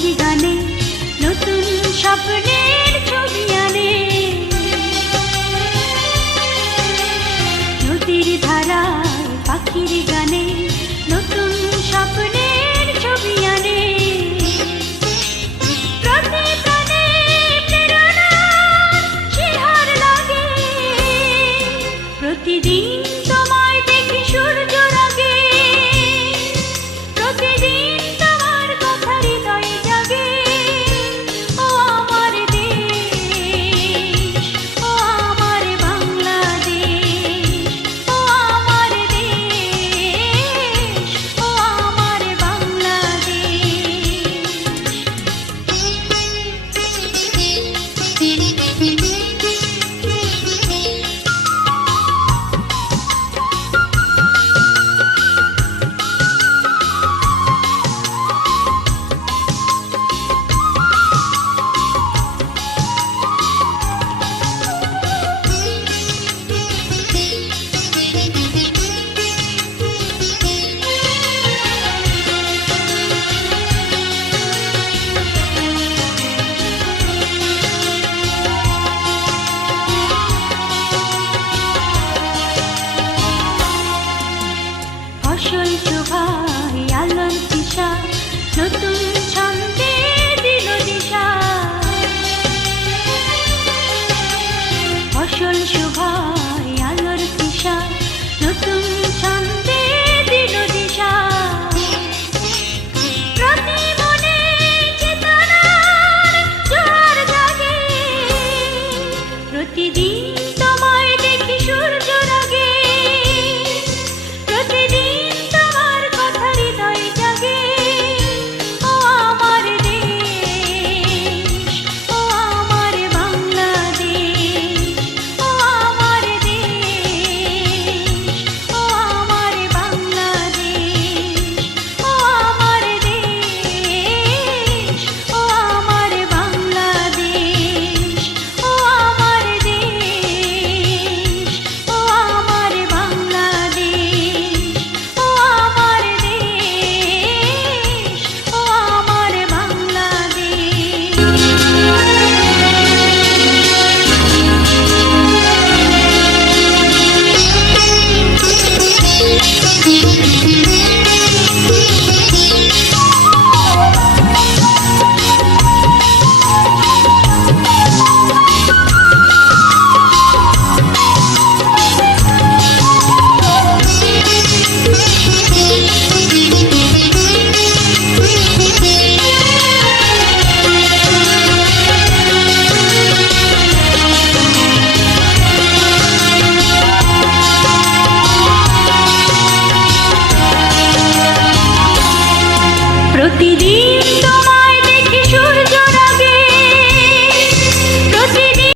পাখির গানে নতুন স্বপ্নের ছবি আনে। নদীর ধারায় পাখির গানে নতুন স্বপ্নের ছবি আনে। প্রতি প্রাণে প্রেরণার শিহর লাগে, প্রতিদিন তোমায় দেখি সূর্য রাগে, প্রতিদিন তোমার কথা হৃদয়ে জাগে। ও আমার দেশ, ও আমার বাংলাদেশ, ও আমার দেশ, ও আমার ফসল শোভায় আলোর দিশা, নতুন ছন্দে দিল দিশা। ফসল শোভায় আলোর দিশা, নতুন ছন্দে দিল দিশা। প্রতি মনে চেতনার জোয়ার জাগে, প্রতিদিন তোমায় দেখি সূর্য রাগে, প্রতিদিন তোমার কথা হৃদয়ে জাগে। ও আমার দেশ, ও আমার বাংলাদেশ, ও আমার দেশ, ও আমার বাংলাদেশ, ও আমার দেশ, ও আমার বাংলাদেশ, ও আমার দেশ, ও আমার বাংলাদেশ, ও আমার দেশ, ও আমার প্রতিদিন